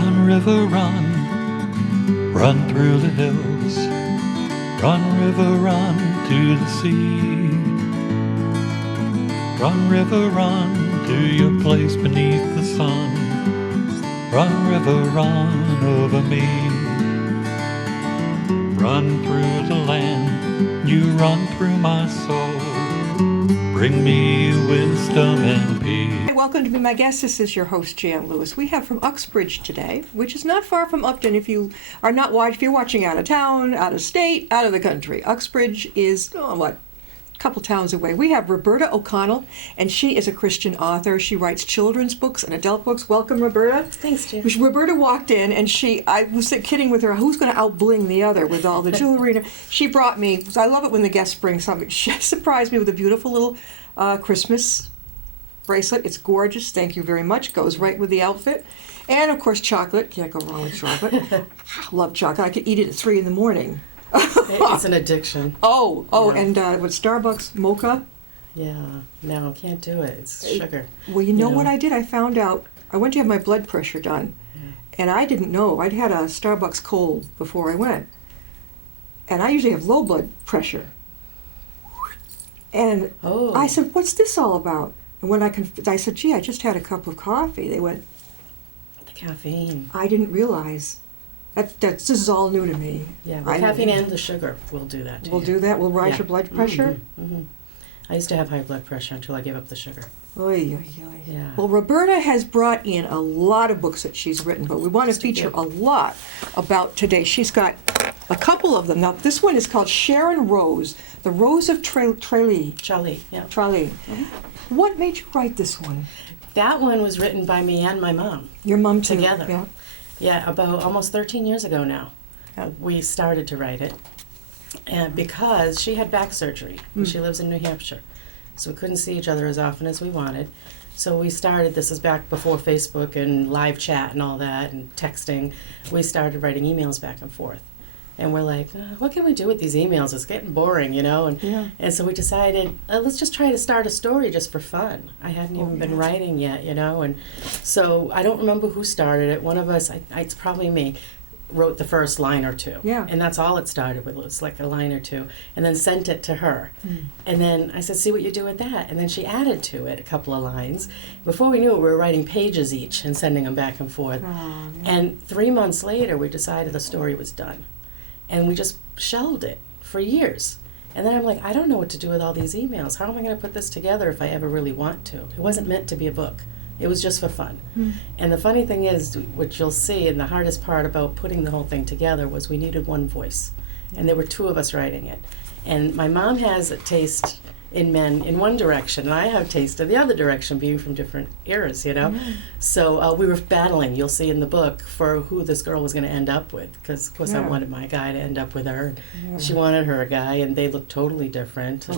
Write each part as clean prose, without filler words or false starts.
Run, river, run, run through the hills. Run, river, run to the sea. Run, river, run to your place beneath the sun. Run, river, run over me. Run through the land, you run through my soul. Bring me wisdom and peace. Hi, welcome to be my guest. This is your host, Jan Lewis. We have from Uxbridge today, which is not far from Upton if you are not if you're watching out of town, out of state, out of the country. Uxbridge is, a couple towns away. We have Roberta OConnell, and she is a Christian author. She writes children's books and adult books. Welcome, Roberta. Thanks, Jan. Roberta walked in, and I was kidding with her, who's going to out-bling the other with all the jewelry? She brought me, I love it when the guests bring something. She surprised me with a beautiful little Christmas bracelet. It's gorgeous. Thank you very much. Goes right with the outfit. And, of course, chocolate. Can't go wrong with chocolate. I love chocolate. I could eat it at 3 in the morning. It's an addiction. Yeah. And with Starbucks mocha. Yeah, no, can't do it. It's sugar. Well, you know what I did? I found out, I went to have my blood pressure done, and I didn't know. I'd had a Starbucks cold before I went, and I usually have low blood pressure. And I said, what's this all about? And when I said, gee, I just had a cup of coffee, they went, the caffeine. I didn't realize. This is all new to me. Yeah, the caffeine and the sugar will do that to you. Will do that? Will rise your blood pressure? Mm-hmm, mm-hmm. I used to have high blood pressure until I gave up the sugar. Oy, oy, oy. Yeah. Well, Roberta has brought in a lot of books that she's written, but we want to feature a lot about today. She's got a couple of them. Now, this one is called Sharon Rose, The Rose of Tralee. Tralee, yeah. Tralee. Mm-hmm. What made you write this one? That one was written by me and my mom. Your mom, too? Together. Yeah. Yeah, about almost 13 years ago now, Yeah. we started to write it. And because she had back surgery, and she lives in New Hampshire, so we couldn't see each other as often as we wanted. So we started, this is back before Facebook and live chat and all that, and texting. We started writing emails back and forth. And we're like, what can we do with these emails? It's getting boring, And so we decided, let's just try to start a story just for fun. I hadn't even been writing yet, And so I don't remember who started it. One of us, it's probably me, wrote the first line or two. Yeah. And that's all it started with. It was like a line or two. And then sent it to her. And then I said, see what you do with that. And then she added to it a couple of lines. Before we knew it, we were writing pages each and sending them back and forth. And 3 months later, we decided the story was done. And we just shelved it for years. And then I'm like, I don't know what to do with all these emails. How am I going to put this together if I ever really want to? It wasn't meant to be a book. It was just for fun. And the funny thing is, what you'll see, and the hardest part about putting the whole thing together was we needed one voice. And there were 2 of us writing it. And my mom has a taste in men in one direction, and I have taste in the other direction, being from different eras, So we were battling, you'll see in the book, for who this girl was going to end up with, because of course I wanted my guy to end up with her, and she wanted her guy, and they looked totally different.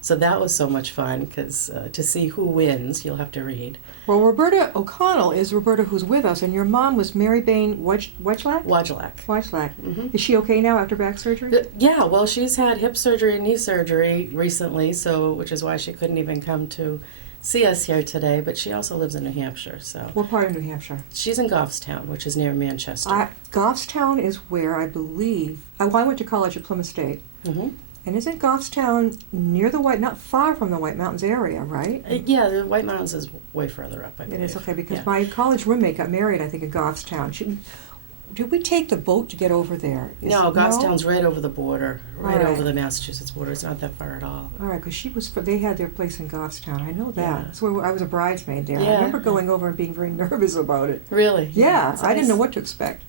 So that was so much fun, because to see who wins, you'll have to read. Well, Roberta OConnell is Roberta who's with us, and your mom was Mary Bain Wojcik? Wojcik. Is she okay now after back surgery? Yeah, well, she's had hip surgery and knee surgery recently, which is why she couldn't even come to see us here today, but she also lives in New Hampshire. So what part of New Hampshire? She's in Goffstown, which is near Manchester. Goffstown is where I believe, I went to college at Plymouth State. And isn't Goffstown near not far from the White Mountains area, right? Yeah, the White Mountains is way further up, I believe. It is, okay, because my college roommate got married, I think, in Goffstown. Did we take the boat to get over there? No, Goffstown's right over the border, right over the Massachusetts border. It's not that far at all. All right, because they had their place in Goffstown. I know that. Yeah. That's where I was a bridesmaid there. Yeah. I remember going over and being very nervous about it. Really? Yeah, I didn't know what to expect.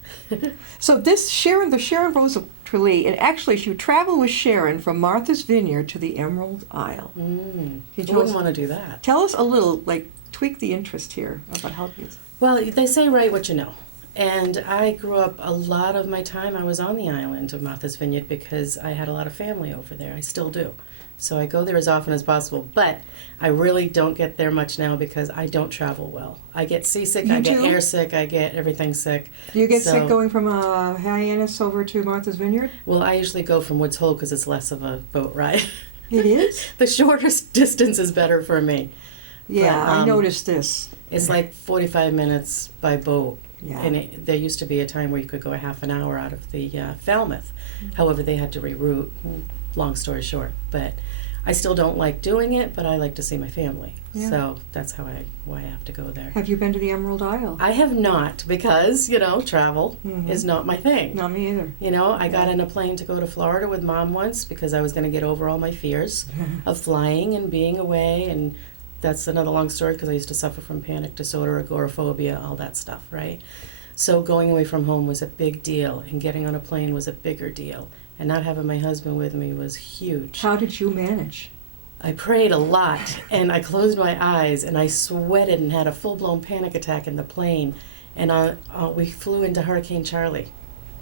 So the Sharon Rose of Tralee, and actually she would travel with Sharon from Martha's Vineyard to the Emerald Isle. Who wouldn't want to do that? Tell us a little, tweak the interest here about how it is. Well, they say write what you know. And I grew up, a lot of my time I was on the island of Martha's Vineyard because I had a lot of family over there. I still do. So I go there as often as possible. But I really don't get there much now because I don't travel well. I get seasick, I get air sick, I get everything sick. Do you get sick going from Hyannis over to Martha's Vineyard? Well, I usually go from Woods Hole because it's less of a boat ride. It is? The shortest distance is better for me. Yeah, But, I noticed this. It's like 45 minutes by boat. Yeah. And there used to be a time where you could go a half an hour out of the Falmouth. However, they had to reroute, long story short. But I still don't like doing it, but I like to see my family. Yeah. So that's why I have to go there. Have you been to the Emerald Isle? I have not, because, travel is not my thing. Not me either. I got in a plane to go to Florida with Mom once because I was going to get over all my fears of flying and being away. And that's another long story because I used to suffer from panic disorder, agoraphobia, all that stuff, right? So going away from home was a big deal, and getting on a plane was a bigger deal. And not having my husband with me was huge. How did you manage? I prayed a lot, and I closed my eyes, and I sweated and had a full-blown panic attack in the plane. And we flew into Hurricane Charlie.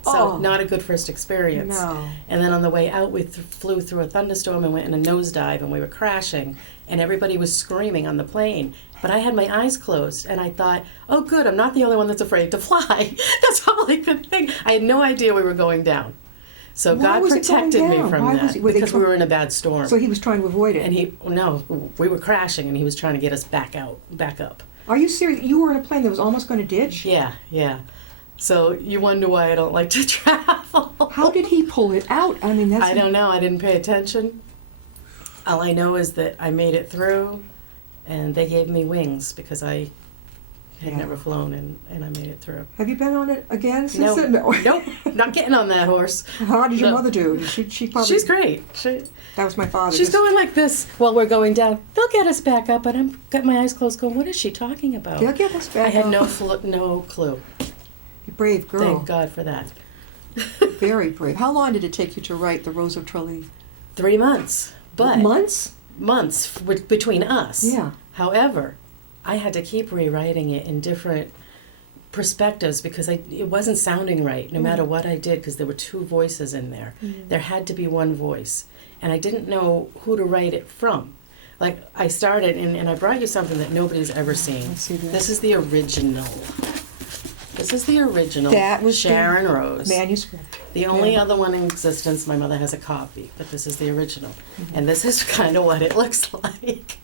So not a good first experience. No. And then on the way out, we flew through a thunderstorm and went in a nosedive, and we were crashing, and everybody was screaming on the plane. But I had my eyes closed, and I thought, oh, good, I'm not the only one that's afraid to fly. That's all I could think. I had no idea we were going down. So Why God was it going protected me down? from Why that was it- were they because we were in a bad storm. So he was trying to avoid it. And we were crashing, and he was trying to get us back up. Are you serious? You were in a plane that was almost going to ditch? Yeah. So you wonder why I don't like to travel. How did he pull it out? I mean, that's... I don't know. I didn't pay attention. All I know is that I made it through, and they gave me wings because I had Yeah. never flown, and I made it through. Have you been on it again since No, then? No. nope, not getting on that horse. How did your No. mother do? She probably... She's great. That was my father. She's Just- going like this while we're going down. They'll get us back up, and I'm got my eyes closed, going, "What is she talking about?" They'll get us back I had up. no clue. You're a brave girl. Thank God for that. Very brave. How long did it take you to write The Rose of Tralee? 3 months, but Months? months between us. Yeah. However, I had to keep rewriting it in different perspectives because it wasn't sounding right no matter what I did because there were two voices in there. There had to be one voice, and I didn't know who to write it from. Like I started, and I brought you something that nobody's ever seen. Let's see that. This is the original. This is the original That was Sharon Rose. Manuscript. The only Yeah. other one in existence, my mother has a copy, but this is the original. And this is kind of what it looks like.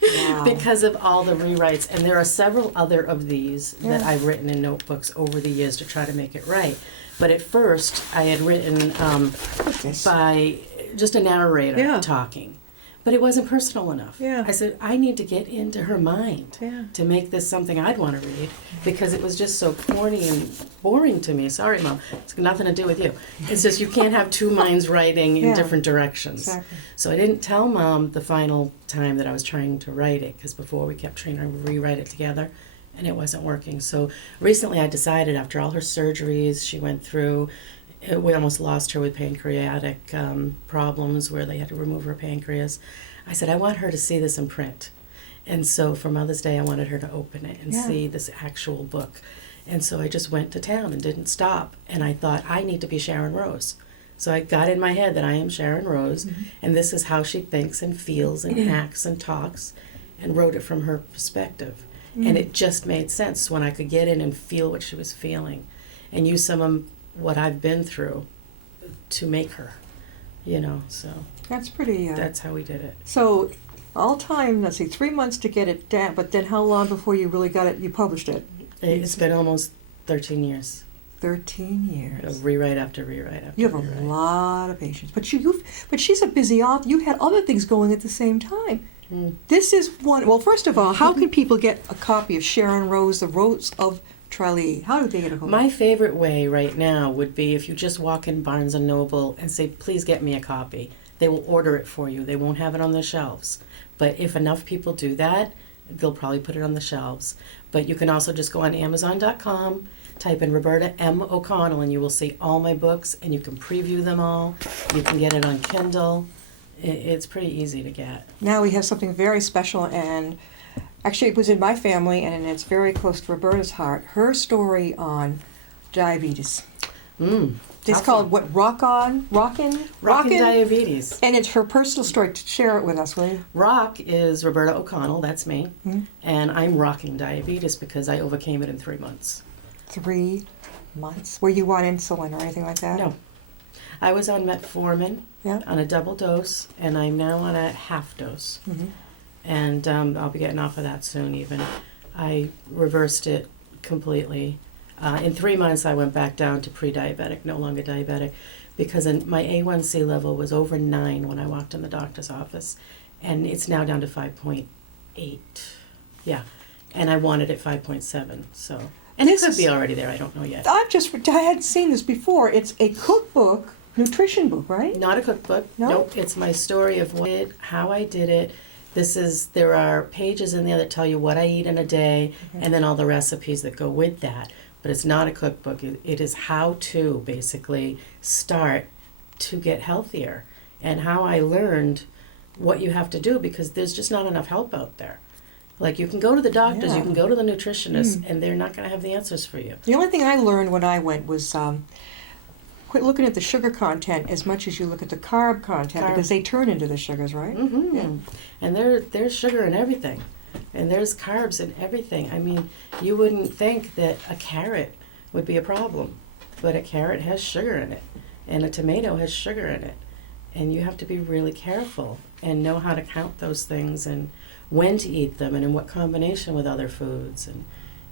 Wow. Because of all the rewrites. And there are several other of these that Yeah. I've written in notebooks over the years to try to make it right. But at first, I had written Look at this. by just a narrator Yeah. talking. But it wasn't personal enough. Yeah. I said, I need to get into her mind Yeah. to make this something I'd want to read because it was just so corny and boring to me. Sorry, Mom. It's got nothing to do with you. It's just you can't have two minds writing in Yeah. different directions. Exactly. So I didn't tell Mom the final time that I was trying to write it because before we kept trying to rewrite it together and it wasn't working. So recently I decided after all her surgeries she went through, we almost lost her with pancreatic problems where they had to remove her pancreas. I said, I want her to see this in print. And so for Mother's Day, I wanted her to open it and Yeah. see this actual book. And so I just went to town and didn't stop. And I thought, I need to be Sharon Rose. So I got in my head that I am Sharon Rose, and this is how she thinks and feels and acts and talks, and wrote it from her perspective. And it just made sense when I could get in and feel what she was feeling and use some of what I've been through to make her, so That's pretty... that's how we did it. So, all time, let's see, 3 months to get it down, but then how long before you really got it, you published it? It's been almost 13 years. 13 years. Rewrite after rewrite after You have a rewrite. lot of patience. But but she's a busy author. You had other things going at the same time. This is one... Well, first of all, how can people get a copy of Sharon Rose, The Rose of Tralee? How do they get a hold of it? My favorite way right now would be if you just walk in Barnes & Noble and say, please get me a copy. They will order it for you. They won't have it on their shelves. But if enough people do that, they'll probably put it on the shelves. But you can also just go on Amazon.com, type in Roberta M. O'Connell, and you will see all my books, and you can preview them all. You can get it on Kindle. It's pretty easy to get. Now we have something very special, and actually it was in my family, and it's very close to Roberta's heart. Her story on diabetes. It's tough called, one. what, Rockin' Diabetes. And it's her personal story. Share it with us, will you? Rock is Roberta O'Connell, that's me, Mm-hmm. and I'm rocking diabetes because I overcame it in 3 months. 3 months. Were you on insulin or anything like that? No. I was on metformin Yeah. on a double dose, and I'm now on a half dose. Mhm. and I'll be getting off of that soon even. I reversed it completely. In 3 months, I went back down to pre-diabetic, no longer diabetic, because my A1C level was over 9 when I walked in the doctor's office, and it's now down to 5.8. Yeah, and I wanted it 5.7, so. And it could be already there, I don't know yet. I hadn't seen this before. It's a cookbook, nutrition book, right? Not a cookbook. No? Nope. It's my story of how I did it. There are pages in there that tell you what I eat in a day, and then all the recipes that go with that. But it's not a cookbook. It is how to basically start to get healthier, and how I learned what you have to do, because there's just not enough help out there. Like, you can go to the doctors, you can go to the nutritionists, and they're not going to have the answers for you. The only thing I learned when I went was quit looking at the sugar content as much as you look at the carb content, because they turn into the sugars, right? Mm-hmm. Yeah. And there's sugar in everything. And there's carbs in everything. I mean, you wouldn't think that a carrot would be a problem, but a carrot has sugar in it, and a tomato has sugar in it. And you have to be really careful and know how to count those things, and when to eat them, and in what combination with other foods. And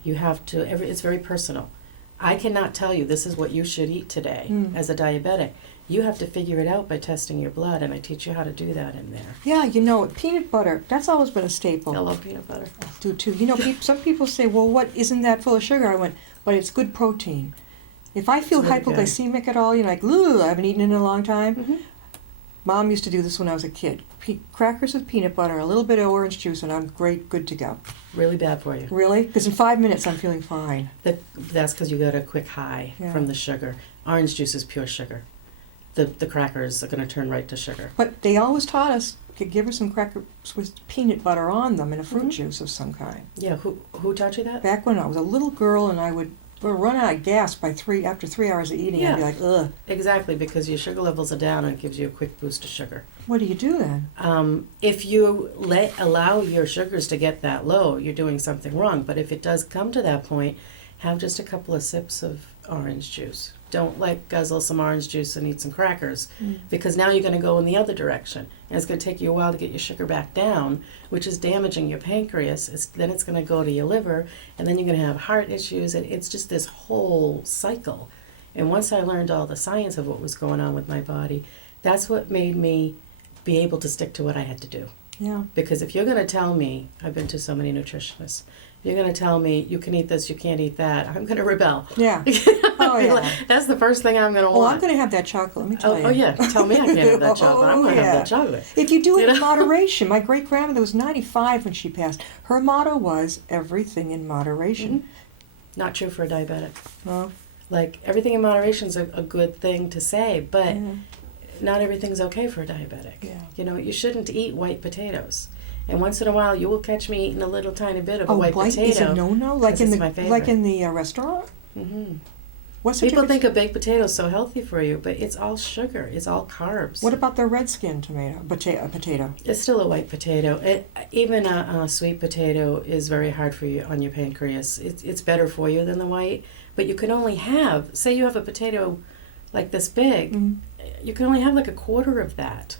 you have to, it's very personal. I cannot tell you this is what you should eat today as a diabetic. You have to figure it out by testing your blood, and I teach you how to do that in there. Yeah, peanut butter, that's always been a staple. I love peanut butter. I do too. Some people say, well, what, isn't that full of sugar? I went, but it's good protein. If I feel It's really hypoglycemic at all, you're like, ugh, I haven't eaten in a long time. Mm-hmm. Mom used to do this when I was a kid. Crackers with peanut butter, a little bit of orange juice, and I'm good to go. Really bad for you. Really? Because in 5 minutes I'm feeling fine. That's because you got a quick high from the sugar. Orange juice is pure sugar. The crackers are going to turn right to sugar. But they always taught us to give her some crackers with peanut butter on them and a fruit juice of some kind. Yeah, who taught you that? Back when I was a little girl and I would run out of gas after 3 hours of eating. I'd be like, ugh. Exactly, because your sugar levels are down and it gives you a quick boost of sugar. What do you do then? If you allow your sugars to get that low, you're doing something wrong. But if it does come to that point, have just a couple of sips of orange juice. Don't guzzle some orange juice and eat some crackers, because now you're going to go in the other direction. And it's going to take you a while to get your sugar back down, which is damaging your pancreas. Then it's going to go to your liver, and then you're going to have heart issues. And it's just this whole cycle. And once I learned all the science of what was going on with my body, that's what made me be able to stick to what I had to do. Yeah. Because if you're going to tell me, I've been to so many nutritionists, you're going to tell me you can eat this, you can't eat that, I'm going to rebel. Yeah. Oh, yeah. That's the first thing I'm going to Oh, want. I'm going to have that chocolate, let me tell you. Oh, yeah. Tell me I can't have that chocolate. I'm going to have that chocolate. If you do it in moderation. My great-grandmother was 95 when she passed. Her motto was, everything in moderation. Mm-hmm. Not true for a diabetic. Well, Everything in moderation is a good thing to say, but not everything's okay for a diabetic. Yeah. You shouldn't eat white potatoes. And once in a while, you will catch me eating a little tiny bit of a white potato. Is a no-no? Like in the restaurant? Mm-hmm. What's the People difference? think a baked potato is so healthy for you, but it's all sugar. It's all carbs. What about the red skin potato? It's still a white potato. Even a sweet potato is very hard for you on your pancreas. It's better for you than the white, but you can only have, say you have a potato like this big, you can only have a quarter of that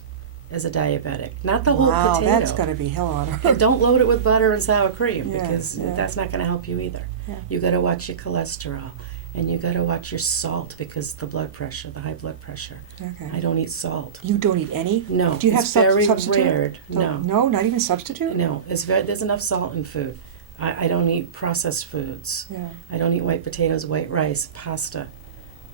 as a diabetic, not the whole potato. Wow, that's got to be hell on earth. And don't load it with butter and sour cream, because yeah. that's not going to help you either. Yeah. You got to watch your cholesterol, and you got to watch your salt, because the blood pressure, the high blood pressure. Okay. I don't eat salt. You don't eat any? No. Do you have very substitute? rare. No. No, not even substitute? No, there's enough salt in food. I don't eat processed foods. Yeah. I don't eat white potatoes, white rice, pasta.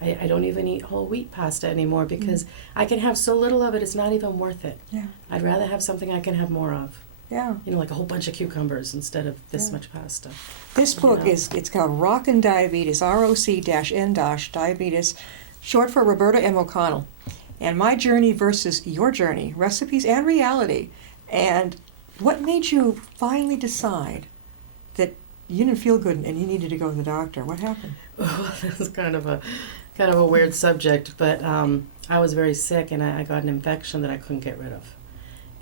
I don't even eat whole wheat pasta anymore, because I can have so little of it, it's not even worth it. Yeah. I'd rather have something I can have more of. Yeah. Like a whole bunch of cucumbers instead of this much pasta. This book it's called Rockin' Diabetes, ROC-N Diabetes, short for Roberta M. OConnell. And my journey versus your journey, recipes and reality. And what made you finally decide that you didn't feel good and you needed to go to the doctor? What happened? Well, that's kind of a weird subject, but I was very sick, and I got an infection that I couldn't get rid of.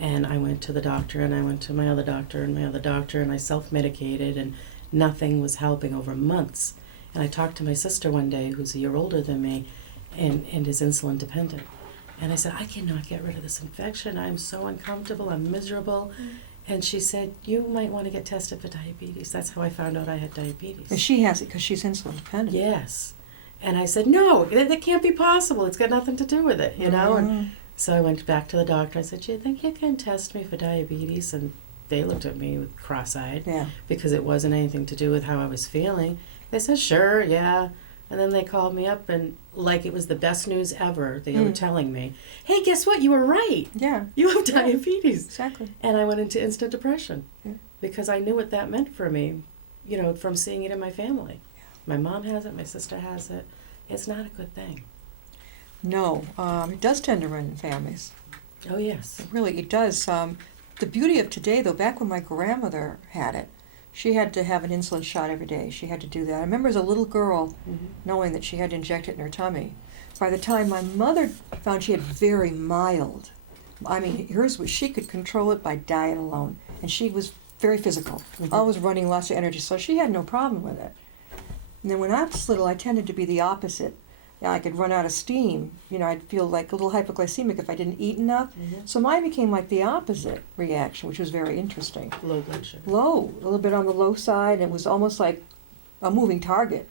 And I went to the doctor, and I went to my other doctor, and I self-medicated, and nothing was helping over months. And I talked to my sister one day, who's a year older than me, and is insulin dependent. And I said, I cannot get rid of this infection. I'm so uncomfortable. I'm miserable. And she said, you might want to get tested for diabetes. That's how I found out I had diabetes. And she has it because she's insulin dependent. Yes. And I said, no, that can't be possible. It's got nothing to do with it, you know? Mm-hmm. And so I went back to the doctor. I said, do you think you can test me for diabetes? And they looked at me with cross-eyed Yeah. because it wasn't anything to do with how I was feeling. They said, sure, yeah. And then they called me up and like it was the best news ever. They were telling me, hey, guess what? You were right. Yeah. You have diabetes. Exactly. And I went into instant depression Yeah. because I knew what that meant for me, you know, from seeing it in my family. My mom has it, my sister has it. It's not a good thing. No, it does tend to run in families. Oh, yes. Really, it does. The beauty of today, though, back when my grandmother had it, she had to have an insulin shot every day. She had to do that. I remember as a little girl knowing that she had to inject it in her tummy. By the time my mother found she had very mild, I mean, hers was, she could control it by diet alone. And she was very physical, always running lots of energy, so she had no problem with it. And then when I was little, I tended to be the opposite. Yeah, I could run out of steam. You know, I'd feel like a little hypoglycemic if I didn't eat enough. So mine became like the opposite reaction, which was very interesting. Low blood sugar. Low, a little bit on the low side. It was almost like a moving target.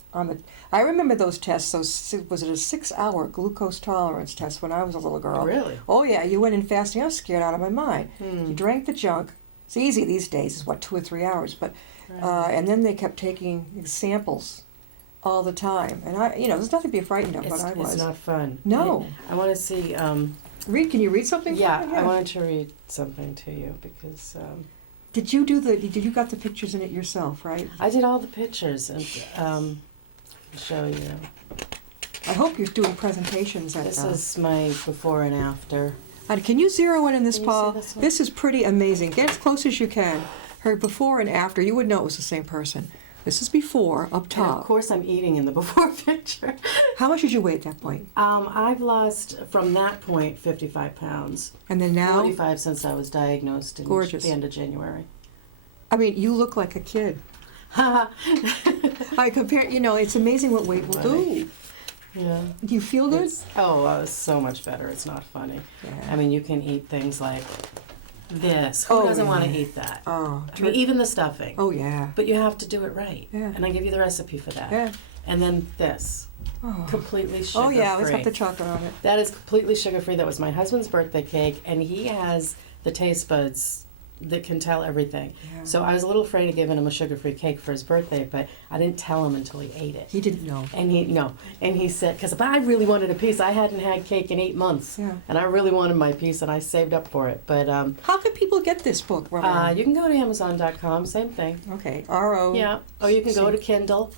I remember those tests. Was it a 6-hour glucose tolerance test when I was a little girl? Really? Oh yeah, you went in fasting. I was scared out of my mind. You drank the junk. It's easy these days. It's what, 2 or 3 hours, but and then they kept taking samples all the time, and there's nothing to be frightened of. But I was. It's not fun. No. I want to see. Read. Can you read something? Yeah, from it? I wanted to read something to you because Did you got the pictures in it yourself, right? I did all the pictures and show you. I hope you're doing presentations at. This is my before and after. Can you zero in this, Can you Paul? see this one? This is pretty amazing. Get as close as you can. Her before and after. You would know it was the same person. This is before, up And of top. course, I'm eating in the before picture. How much did you weigh at that point? I've lost from that point 55 pounds. And then now? 45 since I was diagnosed in Gorgeous. the end of January. I mean, you look like a kid. I compare. It's amazing what weight will do. Yeah. Do you feel good? It's so much better. It's not funny. Yeah. I mean, you can eat things like this. Who doesn't want to eat that? Oh, I mean, even the stuffing. oh yeah. But you have to do it right. Yeah. And I give you the recipe for that. Yeah. And then this. Oh. Completely sugar-free. Oh yeah, it's got the chocolate on it. That is completely sugar-free. That was my husband's birthday cake, and he has the taste buds that can tell everything. Yeah. So I was a little afraid of giving him a sugar-free cake for his birthday, but I didn't tell him until he ate it. He didn't know. And he said, because I really wanted a piece. I hadn't had cake in 8 months, Yeah. and I really wanted my piece, and I saved up for it. But How can people get this book, Roberta? you can go to Amazon.com, same thing. Okay, R-O. Yeah, or you can go See. to Kindle,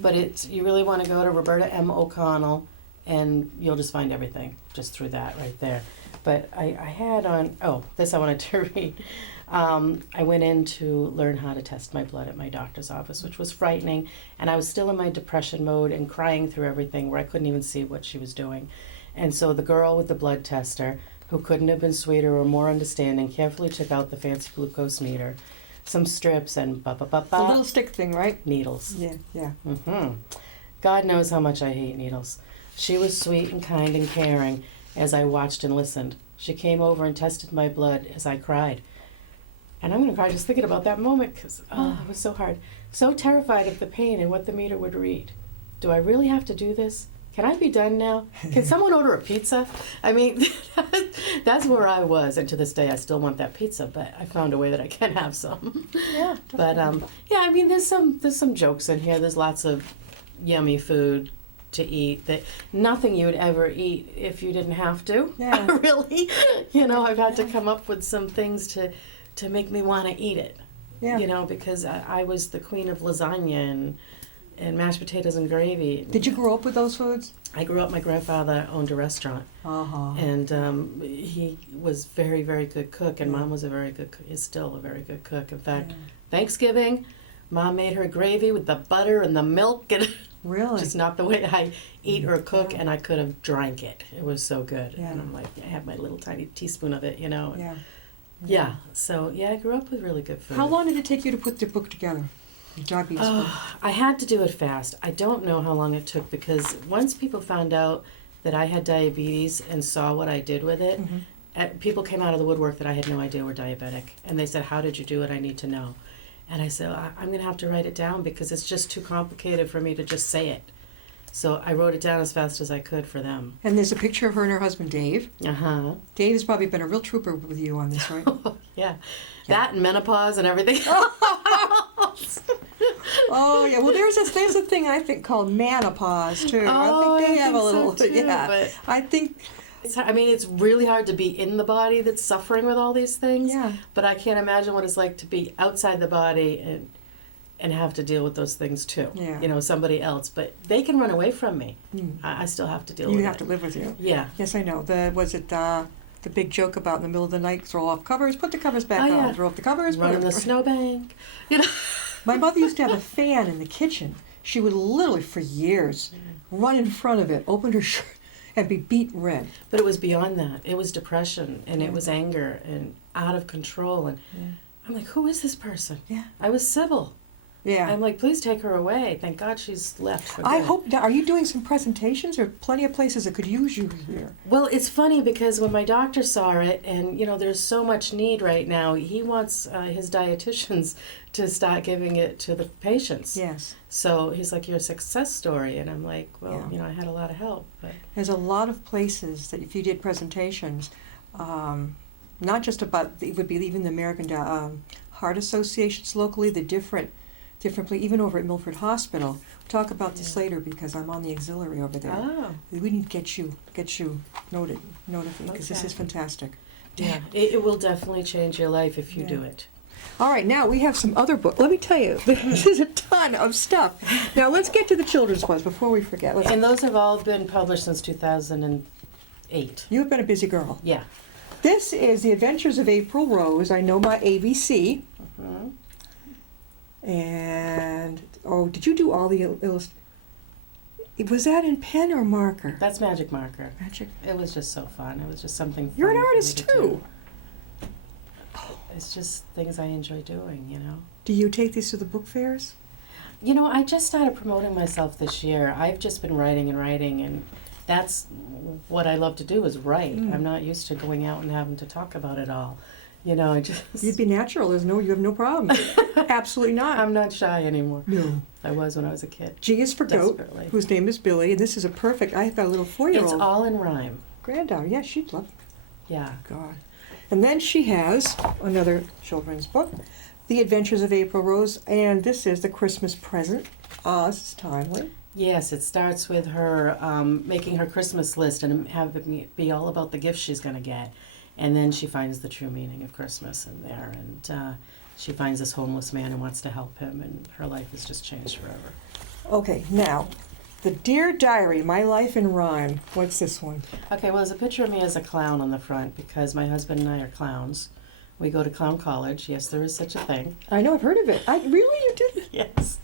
but you really want to go to Roberta M. OConnell, and you'll just find everything just through that right there. But I had on, this I wanted to read. I went in to learn how to test my blood at my doctor's office, which was frightening, and I was still in my depression mode and crying through everything where I couldn't even see what she was doing. And so the girl with the blood tester, who couldn't have been sweeter or more understanding, carefully took out the fancy glucose meter, some strips, and The little stick thing, right? needles. Yeah, yeah. God knows how much I hate needles. She was sweet and kind and caring as I watched and listened. She came over and tested my blood as I cried. And I'm going to cry just thinking about that moment because it was so hard. So terrified of the pain and what the meter would read. Do I really have to do this? Can I be done now? Can someone order a pizza? I mean, that's where I was. And to this day, I still want that pizza, but I found a way that I can have some. Yeah. But yeah, I mean, there's some jokes in here. There's lots of yummy food to eat that nothing you would ever eat if you didn't have to. Yeah. Really, I've had to come up with some things to make me want to eat it. Yeah. Because I was the queen of lasagna and mashed potatoes and gravy. Did you grow up with those foods? I grew up. My grandfather owned a restaurant, Uh-huh. and he was very, very good cook, and Mom was a very good cook. Is still a very good cook. In fact, Thanksgiving, Mom made her gravy with the butter and the milk, and Really? just not the way I eat or cook, and I could have drank it. It was so good. Yeah. And I'm like, I have my little tiny teaspoon of it, and Yeah. yeah. So yeah, I grew up with really good food. How long did it take you to put the book together? The diabetes book. I had to do it fast. I don't know how long it took because once people found out that I had diabetes and saw what I did with it, people came out of the woodwork that I had no idea were diabetic, and they said, "How did you do it? I need to know." And I said, "I'm going to have to write it down because it's just too complicated for me to just say it." So I wrote it down as fast as I could for them. And there's a picture of her and her husband, Dave. Uh-huh. Dave has probably been a real trooper with you on this, right? Yeah. That and menopause and everything. Oh, yeah. Well, there's a thing I think called menopause, too. Oh, I think they have a so little, too, yeah. but- I think, It's really hard to be in the body that's suffering with all these things. Yeah. But I can't imagine what it's like to be outside the body and have to deal with those things too. Yeah. You know, somebody else. But they can run away from me. I still have to deal with it. you have to live with you. Yeah. Yes, I know. The big joke about in the middle of the night, throw off covers, put the covers back Oh, on, yeah. throw off the covers. Run put in the it- snowbank. You know. My mother used to have a fan in the kitchen. She would literally, for years, run in front of it, open her shirt, and be beet red. But it was beyond that. It was depression and it was anger and out of control. And I'm like, who is this person? Yeah. I was Sybil. Yeah. I'm like, please take her away. Thank God she's left for good. I hope. Are you doing some presentations? There are plenty of places that could use you here. Well, it's funny because when my doctor saw it, and you know, there's so much need right now, he wants his dietitians to start giving it to the patients. Yes. So he's like, you're a success story. And I'm like, well, Yeah. you know, I had a lot of help. But There's a lot of places that if you did presentations, not just about, it would be even the American Heart Associations locally, the different, even over at Milford Hospital. We'll talk about this later because I'm on the auxiliary over there. oh, We need to get you notified because this Okay. is fantastic. yeah, it will definitely change your life if you Yeah. do it. All right, now we have some other books. Let me tell you, this is a ton of stuff. Now let's get to the children's ones before we forget. And those have all been published since 2008. You've been a busy girl. Yeah. This is The Adventures of April Rose. I know my ABC. Mhm. And, did you do all the was that in pen or marker? That's Magic Marker. Magic. It was just so fun. It was just something fun You're an for me artist to too. do. It's just things I enjoy doing, you know. Do you take these to the book fairs? You know, I just started promoting myself this year. I've just been writing, and that's what I love to do is write. I'm not used to going out and having to talk about it all. You know, I just You'd be natural. You have no problem. Absolutely not. I'm not shy anymore. No. I was when I was a kid. G is for goat, Desperately. whose name is Billy, and this is a perfect. I've got a little 4-year-old It's all in rhyme. granddaughter. Yeah, she'd love. Yeah. God. And then she has another children's book, The Adventures of April Rose, and this is the Christmas present. This is timely. Yes, it starts with her making her Christmas list and having it be all about the gifts she's going to get. And then she finds the true meaning of Christmas in there. And she finds this homeless man and wants to help him. And her life has just changed forever. Okay, now, the Dear Diary, My Life in Rhyme. What's this one? Okay, well, there's a picture of me as a clown on the front because my husband and I are clowns. We go to clown college. Yes, there is such a thing. I know, I've heard of it. Really, you did? Yes.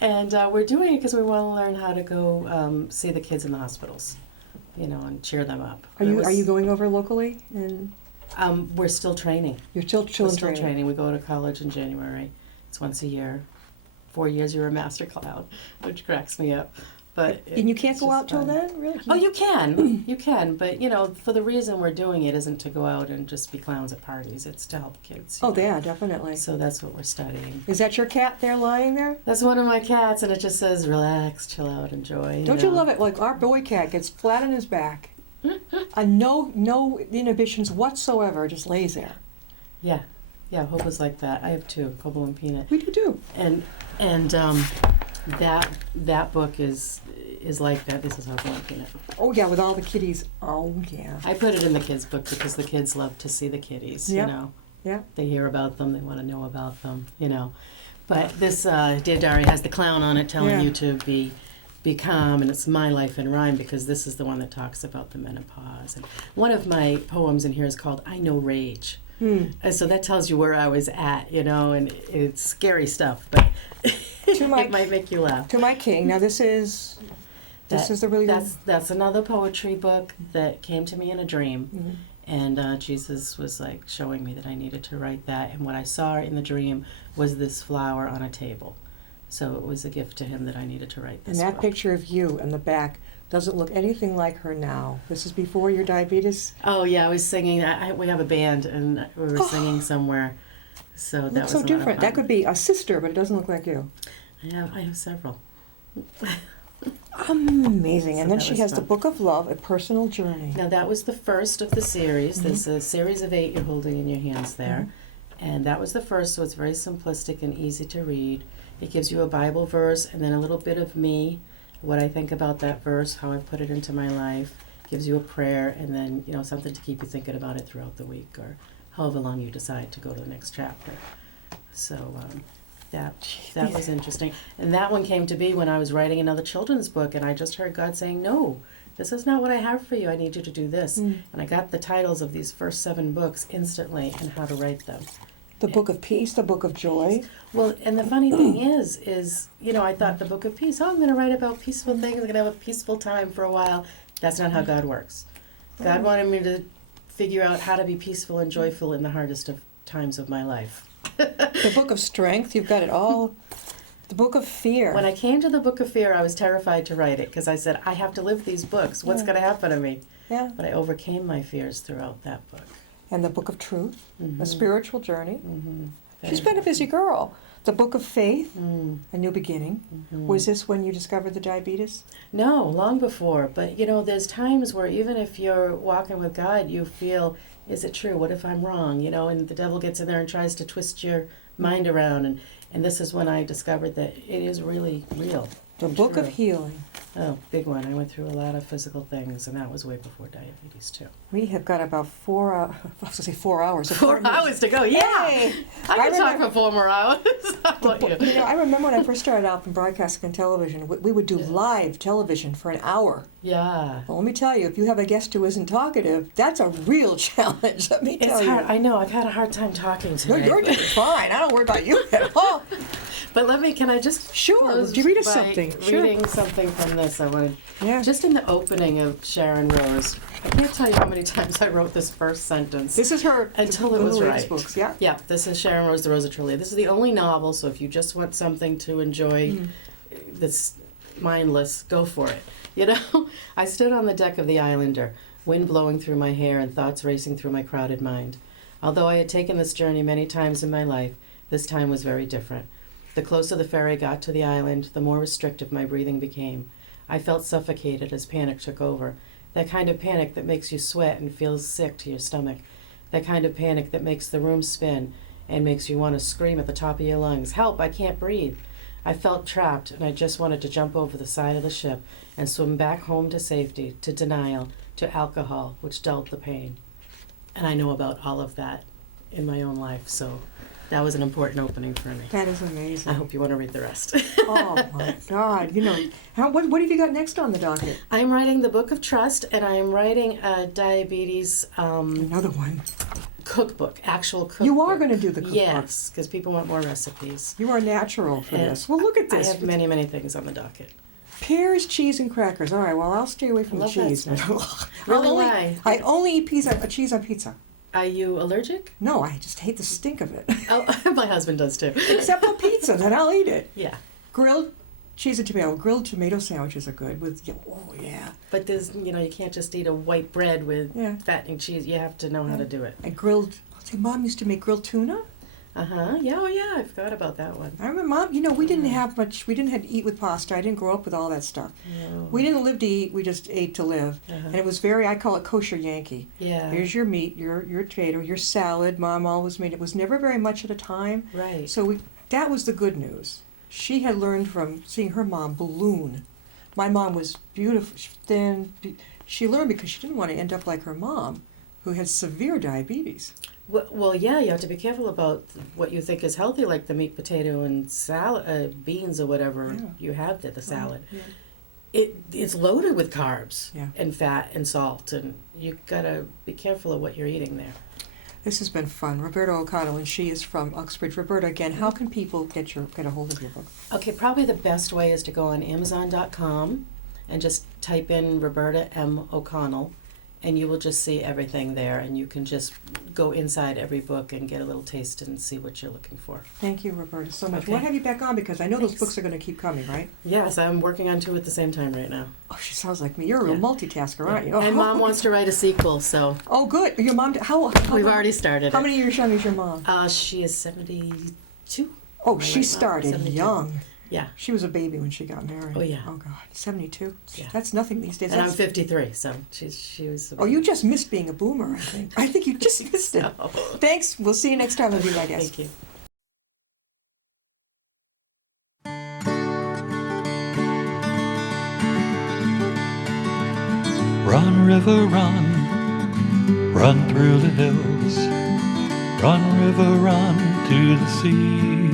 And we're doing it because we want to learn how to go see the kids in the hospitals, you know, and cheer them up. Are you going over locally? And We're still training. you're still We're children still training. training. We go to college in January. It's once a year. 4 years you're a master clown, which cracks me up. But And you can't it's go just out till fun. then, really? Oh, you can. You can. But, you know, for the reason we're doing it isn't to go out and just be clowns at parties. It's to help kids. you Oh, know. yeah, definitely. So that's what we're studying. Is that your cat there lying there? That's one of my cats, and it just says, relax, chill out, enjoy. Don't you love it? Like our boy cat gets flat on his back, and no inhibitions whatsoever, just lays there. Yeah. Yeah, Hobo's like that. I have two, Hobo and Peanut. We do. And that book is like that. This is Hobo and Peanut. Oh yeah, with all the kitties. Oh yeah. I put it in the kids' book because the kids love to see the kitties, Yep. you know. Yeah. They hear about them, they want to know about them, you know. But this Dear Diary has the clown on it telling Yeah. you to be calm, and it's My Life in Rhyme because this is the one that talks about the menopause. And one of my poems in here is called I Know Rage. And so that tells you where I was at, you know, and it's scary stuff, but To my- it might make you laugh. To my king. Now this is the really That's another poetry book that came to me in a dream. Mhm. And Jesus was like showing me that I needed to write that. And what I saw in the dream was this flower on a table. So it was a gift to him that I needed to write this And that book. picture of you in the back doesn't look anything like her now. This is before your diabetes. Oh yeah, I was singing. We have a band, and we were singing somewhere. So that Looks was so a different. lot of That fun. could be a sister, but it doesn't look like you. I have several. Amazing. So And then that she was has the fun. Book of Love, A Personal Journey. Now that was the first of the series. There's a series of 8 you're holding in your hands there. And that was the first, so it's very simplistic and easy to read. It gives you a Bible verse and then a little bit of me, what I think about that verse, how I put it into my life. Gives you a prayer and then, something to keep you thinking about it throughout the week or however long you decide to go to the next chapter. So that was interesting. And that one came to be when I was writing another children's book and I just heard God saying, no, this is not what I have for you. I need you to do this. And I got the titles of these first 7 books instantly and how to write them. The Book of Peace, the Book of Joy. Well, and the funny thing is, I thought the Book of Peace, I'm going to write about peaceful things, I'm going to have a peaceful time for a while. That's not how God works. God wanted me to figure out how to be peaceful and joyful in the hardest of times of my life. The Book of Strength, you've got it all. The Book of Fear. When I came to the Book of Fear, I was terrified to write it because I said, I have to live these books. What's going to happen to me? Yeah. But I overcame my fears throughout that book. And the Book of Truth, Mm-hmm. A Spiritual Journey. Mm-hmm. She's been a busy girl. The Book of Faith, Mm. A New Beginning. Mm-hmm. Was this when you discovered the diabetes? No, long before. But, there's times where even if you're walking with God, you feel, is it true? What if I'm wrong? And the devil gets in there and tries to twist your mind around. And this is when I discovered that it is really real. The and Book true. of Healing. Oh, big one. I went through a lot of physical things, and that was way before diabetes, too. We have got about 4 hours. I was going to say 4 hours. 4 hours to go, yeah! Hey! I can talk remember- for 4 more hours. How about you? I remember when I first started out in broadcasting and television, we would do live television for an hour. Yeah. Well, let me tell you, if you have a guest who isn't talkative, that's a real challenge, let me tell It's you. hard. I know. I've had a hard time talking No, today. you're doing fine. I don't worry about you at all. But can I just Sure. close Would you read us by something? Sure. reading something from this? I wanted, Yeah. just in the opening of Sharon Rose, I can't tell you how many times I wrote this first sentence. This is her. Until it one of was the latest right. Books, yeah. Yeah, this is Sharon Rose, The Rosa Trillia. This is the only novel, so if you just want something to enjoy that's mindless, go for it. I stood on the deck of the Islander, wind blowing through my hair and thoughts racing through my crowded mind. Although I had taken this journey many times in my life, this time was very different. The closer the ferry got to the island, the more restrictive my breathing became. I felt suffocated as panic took over. That kind of panic that makes you sweat and feels sick to your stomach. That kind of panic that makes the room spin and makes you want to scream at the top of your lungs, "Help, I can't breathe." I felt trapped and I just wanted to jump over the side of the ship and swim back home to safety, to denial, to alcohol, which dulled the pain. And I know about all of that in my own life, so that was an important opening for me. That is amazing. I hope you want to read the rest. Oh, my God. What have you got next on the docket? I'm writing the Book of Trust, and I'm writing a diabetes Another one. cookbook, actual cookbook. You are going to do the cookbook. Yes, because people want more recipes. You are natural for And this. Well, look at this. I have many, many things on the docket. Pears, cheese, and crackers. All right, well, I'll stay away from the Love that cheese. stuff. I'll Really, only- why? I only eat cheese on pizza. Are you allergic? No, I just hate the stink of it. Oh, my husband does too. Except on pizza, then I'll eat it. Yeah, Grilled cheese and tomato. Grilled tomato sandwiches are good with, oh, yeah. but there's, you can't just eat a white bread with Yeah. fattening cheese. You have to know how to do it. And grilled, Mom used to make grilled tuna. Uh-huh. Yeah, oh yeah, I forgot about that one. I remember, Mom, we didn't have much, we didn't have to eat with pasta. I didn't grow up with all that stuff. No. We didn't live to eat, we just ate to live. Uh-huh. And it was I call it kosher Yankee. Yeah. Here's your meat, your tomato, your salad. Mom always made it. Was never very much at a time. Right. So that was the good news. She had learned from seeing her mom balloon. My mom was beautiful, thin. She learned because she didn't want to end up like her mom, who had severe diabetes. Well, yeah, you have to be careful about what you think is healthy, like the meat, potato, and salad, beans or whatever Yeah. you have there, the salad. Yeah. It's loaded with carbs Yeah. and fat and salt, and you gotta be careful of what you're eating there. This has been fun. Roberta OConnell, and she is from Uxbridge. Roberta, again, how can people get a hold of your book? Okay, probably the best way is to go on Amazon.com and just type in Roberta M. O'Connell, and you will just see everything there, and you can just go inside every book and get a little taste and see what you're looking for. Thank you, Roberta, so much. Okay. We'll have you back on because I know those Thanks. books are going to keep coming, right? Yes, I'm working on 2 at the same time right now. Oh, she sounds like me. You're a real Yeah. multitasker, aren't you? And Mom wants to write a sequel, so Oh, good. Your mom, how we've already started How it. many years young is your mom? She is 72. Oh, Am I she right, Mom? started 72. young. Yeah, She was a baby when she got married. Oh, yeah. Oh, God. 72. Yeah. That's nothing these days. and I'm That's- 53, so she was. Oh, you just missed being a boomer, I think. I think you just missed it. Oh. Thanks. We'll see you next time, Olivia, I guess. Thank you. Run, river, run, run through the hills. Run, river, run to the sea.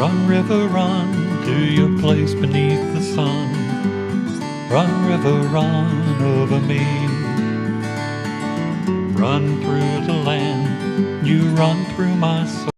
Run, river, run to your place beneath the sun. Run, river, run over me. Run through the land, you run through my soul.